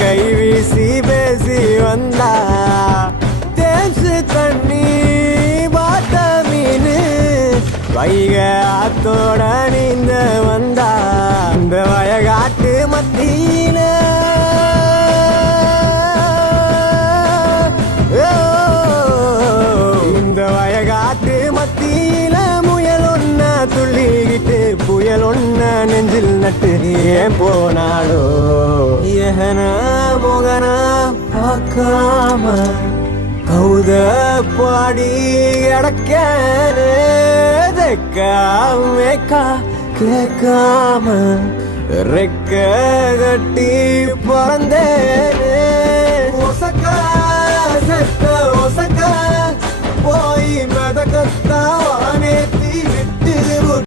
கை வீசி பேசி வந்தா தேம்சு தண்ணி பாத்த மீனு வைக ஆத்தோட நீந்த வந்தா இந்த வயகாட்டு மத்தியில இந்த வயகாட்டு மத்தியில முயல் ஒன்ன துள்ளிக்கிட்டு புயல் ஒன்ன நெஞ்சில் நட்டு ஏன் போனாலோ ஏன முகன பார்க்காம கௌத பாடி கிடக்கா கேட்காம ரெக்க கட்டி பறந்தேனே ஒசக்கா செத்த ஒசக்கா போய் மெதக்கத்தான்